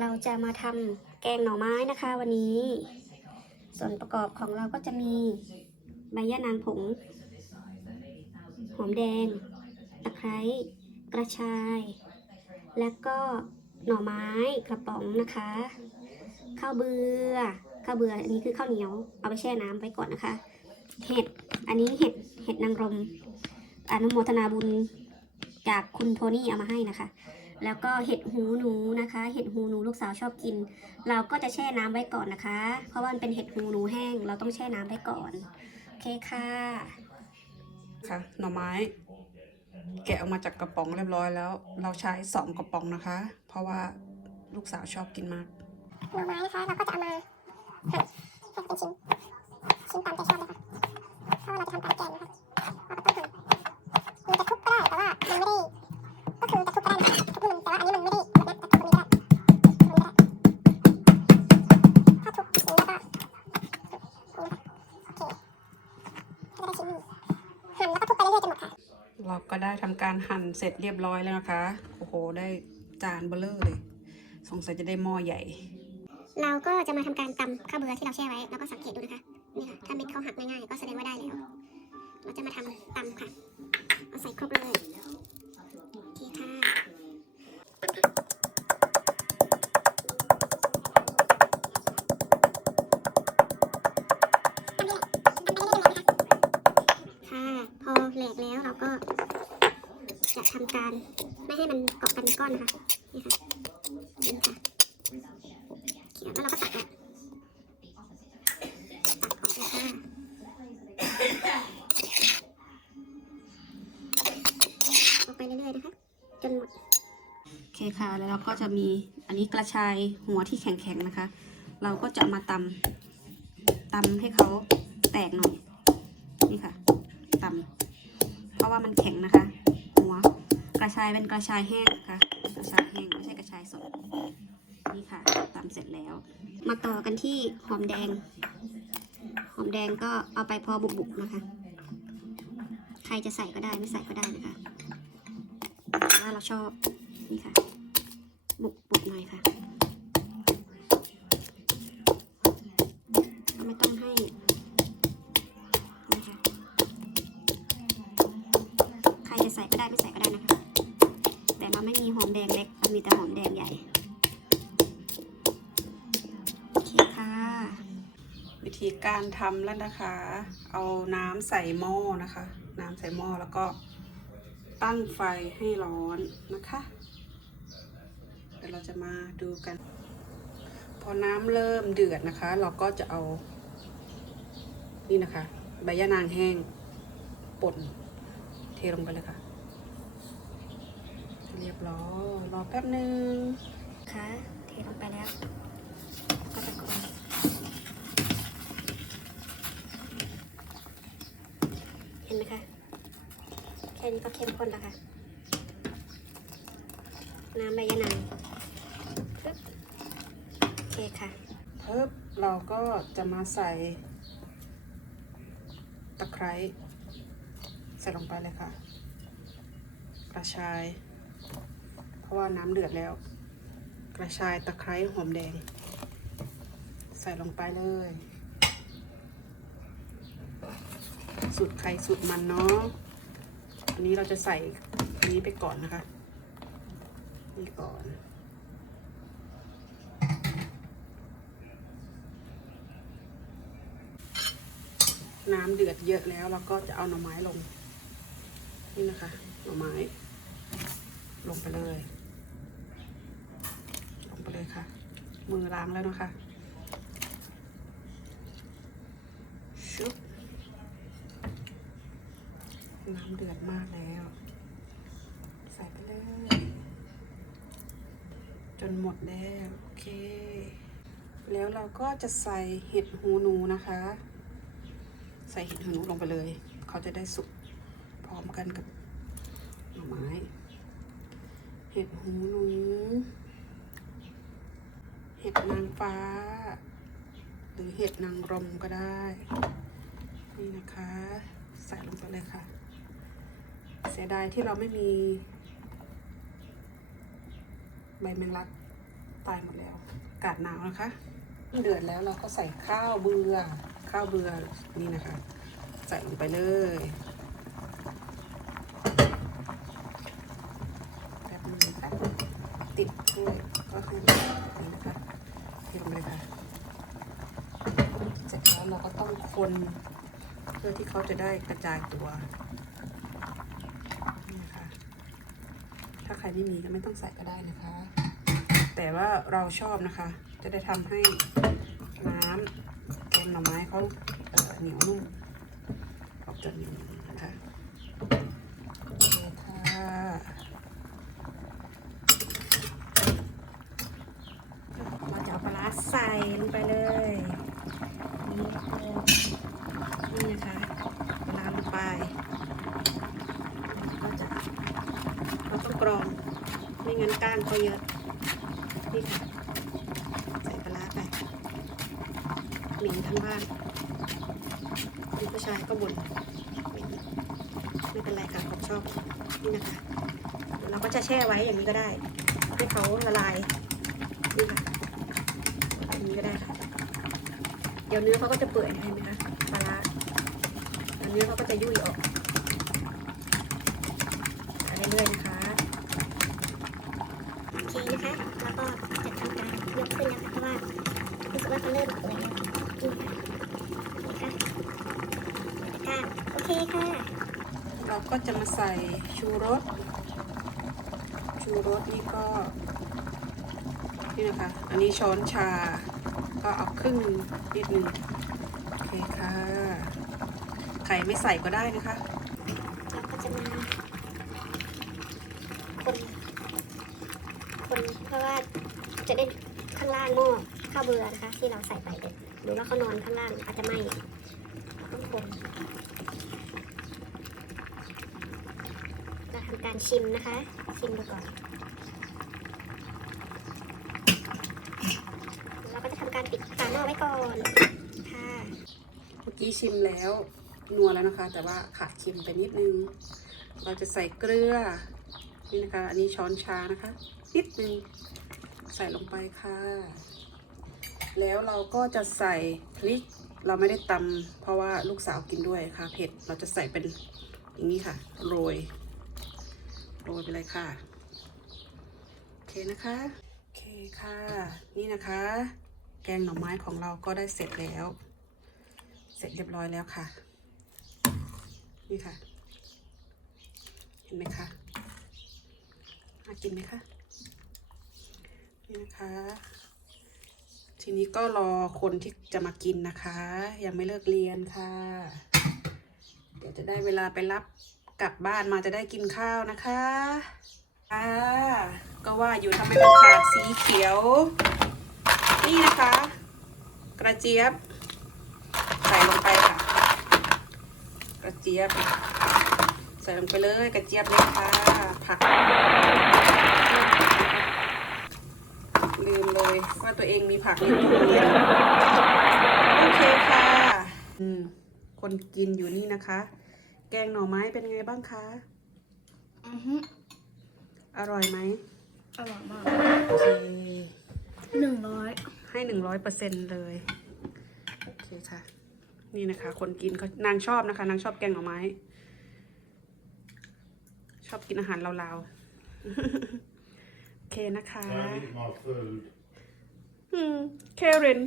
เราจะมาทำแกงหน่อไม้นะคะวันนี้ ส่วนประกอบของเราก็จะมีใบยะนางผง หอมแดง ตะไคร้กระชาย แล้วก็หน่อไม้กระป๋องนะคะ ข้าวเบือข้าวเบืออันนี้คือข้าวเหนียว เอาไปแช่น้ำไว้ก่อนนะคะ เห็ด อันนี้เห็ดเห็ดนางรมอนุโมทนาบุญจากคุณโทนี่เอามาให้นะคะ แล้วก็เห็ดหูหนูนะคะ เห็ดหูหนูลูกสาวชอบกิน เราก็จะแช่น้ำไว้ก่อนนะคะ เพราะว่ามันเป็นเห็ดหูหนูแห้ง เราต้องแช่น้ำไว้ก่อน โอเคค่ะค่ะหน่อไม้ แกะออกมาจากกระป๋องเรียบร้อยแล้ว เราใช้สองกระป๋องนะคะ เพราะว่าลูกสาวชอบกินมากหน่อไม้นะคะเราก็จะเอามาหั่นหั่นเป็นชิ้นชิ้นตามใจ หั่นแล้วก็ทุบไปเรื่อยๆจนหมดค่ะ เราก็ได้ทำการหั่นเสร็จเรียบร้อยแล้วนะคะ โอ้โห ได้จานเบลเลอร์เลย สงสัยจะได้หม้อใหญ่ เราก็จะมาทำการตำข้าวเบือที่เราแช่ไว้ แล้วก็สังเกตดูนะคะ นี่ค่ะ ถ้าเม็ดเขาหักง่ายๆ ก็แสดงว่าได้แล้ว เราจะมาทำตำค่ะ เอาใส่ครบเลย ไม่ให้มันเกาะกันเป็นก้อนนะคะนี่ค่ะนี่ค่ะแล้วเราก็ตักออกตักออกเลยค่ะออกไปเรื่อยๆนะคะ จนหมดโอเคค่ะแล้วเราก็จะมีอันนี้กระชายหัวที่แข็งๆนะคะ เราก็จะมาตำตำให้เขาแตกหน่อยนี่ค่ะตำเพราะว่ามันแข็งนะคะ ระชายเป็นกระชายแห้งนะคะกระชายแห้งไม่ใช่กระชายสดนี่ค่ะตำเสร็จแล้ว มาต่อกันที่หอมแดง หอมแดงก็เอาไปพอบุบๆนะคะ ใครจะใส่ก็ได้ไม่ใส่ก็ได้นะคะแต่ว่าเราชอบนี่ค่ะ บุบๆหน่อยค่ะก็ไม่ต้องให้นี่ค่ะใครจะใส่ก็ได้ไม่ใส่ก็ได้นะคะ แต่เราไม่มีห อมแดงเล็กเรามีแต่หอมแดงใหญ่ โอเคค่ะ วิธีการทำแล้วนะคะ เอาน้ำใส่หม้อนะคะ น้ำใส่หม้อแล้วก็ตั้งไฟให้ร้อนนะคะเดี๋ยวเราจะมาดูกัน พอน้ำเริ่มเดือดนะคะ เราก็จะเอา นี่นะคะ ใบยะนางแห้งป่นเทลงไปเลยค่ะ เรียบร้อยรอแป๊บนึงค่ะเทลงไปแล้ว ก็จะคนเห็นไหมคะ แค่นี้ก็เข้มข้นแล้วค่ะ น้ำใบยะนางปึ๊บโอเคค่ะเพิ่มเราก็จะมาใส่ ตะไคร้ใส่ลงไปเลยค่ะกระชาย เพราะว่าน้ำเดือดแล้ว กระชายตะไคร้หอมแดง ใส่ลงไปเลยสูตรใครสูตรมันเนาะอันนี้เราจะใส่อันนี้ไปก่อนนะคะ นี่ก่อนน้ำเดือดเยอะแล้วเราก็จะเอาหน่อไม้ลง นี่นะคะ หน่อไม้ ลงไปเลย ลงไปเลยค่ะ มือล้างแล้วนะคะชุบน้ำเดือดมากแล้ว ใส่ไปเลย จนหมดแล้ว โอเค แล้วเราก็จะใส่เห็ดหูหนูนะคะ ใส่เห็ดหูหนูลงไปเลย เขาจะได้สุกพร้อมกันกับหน่อไม้ เห็ดหูหนูเห็ดนางฟ้า หรือเห็ดนางรมก็ได้ นี่นะคะ ใส่ลงไปเลยค่ะ เสียดายที่เราไม่มี ใบแมงลักตายหมดแล้วอากาศหนาวนะคะ เดือดแล้วเราก็ใส่ข้าวเบือข้าวเบือนี่นะคะ ใส่ลงไปเลยแป๊บนึงนะคะ ติดด้วยก็ให้นี่นะคะเทลงไปเลยค่ะเสร็จแล้วเราก็ต้องคนเพื่อที่เขาจะได้กระจายตัวนี่นะคะถ้าใครไม่มีก็ไม่ต้องใส่ก็ได้นะคะ แต่ว่าเราชอบนะคะ จะได้ทำให้น้ำแกงหน่อไม้เขาเหนียวนุ่มออกจนเหนียวนะคะโอเคค่ะเราจะเอาปลาร้าใส่ลงไปเลย นี่เลยนี่นะคะปลาร้าลงไปเราจะเราต้องกรอง ไม่งั้นก้างก็เยอะ นี่ค่ะ ใส่ปลาไปหม็นทั้งบ้านคุณผู้ชายก็บ่นเหม็นไม่เป็นไรค่ะผมชอบ นี่นะคะเราก็จะแช่ไว้อย่างนี้ก็ได้ ให้เขาละลาย นี่ค่ะอย่างนี้ก็ได้ค่ะ เดี๋ยวเนื้อเขาก็จะเปื่อยเห็นไหมคะปลาร้าเดี๋ยวเนื้อเขาก็จะยุ่ยออกไปเรื่อยๆนะคะ โอเคนะคะ แล้วก็จะทำการ ยกขึ้นนะคะเพราะว่ารู้สึกว่าเขาเริ่มเปื่อยแล้วนี่ค่ะนี่ค่ะโอเคค่ะ เราก็จะมาใส่ชูรส ชูรสนี่ก็ นี่นะคะ อันนี้ช้อนชา ก็เอาครึ่งนิดนึงโอเคค่ะ ไข่ไม่ใส่ก็ได้นะคะเราก็จะมาคนคนเพราะว่า จะได้ข้างล่างหม้อข้าวเบือนะคะ ที่เราใส่ไปเด็ดหรือว่าเขานอนข้างล่างอาจจะไหม้ต้องคนเราทำการชิมนะคะ ชิมดูก่อน เราก็จะทำการปิดฝาหม้อไว้ก่อนค่ะเมื่อกี้ชิมแล้วนัวแล้วนะคะ แต่ว่าขาดชิมไปนิดนึง เราจะใส่เกลือนี่นะคะ อันนี้ช้อนชานะคะ นิดนึง ใส่ลงไปค่ะ แล้วเราก็จะใส่พริก เราไม่ได้ตำเพราะว่าลูกสาวกินด้วยค่ะเผ็ด เราจะใส่เป็นอย่างนี้ค่ะโรย โรยไปเลยค่ะ โอเคนะคะ โอเคค่ะ นี่นะคะ แกงหน่อไม้ของเราก็ได้เสร็จแล้ว เสร็จเรียบร้อยแล้วค่ะ นี่ค่ะ เห็นไหมคะน่ากินไหมคะ นี่นะคะ ทีนี้ก็รอคนที่จะมากินนะคะ ยังไม่เลิกเรียนค่ะ เดี๋ยวจะได้เวลาไปรับกลับบ้านมาจะได้กินข้าวนะคะค่ะก็ว่าอยู่ทำไมมันขาดสีเขียว นี่นะคะ กระเจี๊ยบ ใส่ลงไปค่ะ กระเจี๊ยบ ใส่ลงไปเลยกระเจี๊ยบเลยค่ะผัก ลืมเลยว่าตัวเองมีผักในตู้เย็นโอเคค่ะอืมคนกินอยู่นี่นะคะ แกงหน่อไม้เป็นไงบ้างคะอือฮึอร่อยไหมอร่อยมากโอเคหนึ่งร้อยให้หนึ่งร้อยเปอร์เซ็นเลยโอเคค่ะ นี่นะคะ คนกินเขานางชอบนะคะ นางชอบแกงหน่อไม้ ชอบกินอาหารลาวๆโอ เคนะคะ Don't eat my food. อืม เคเรน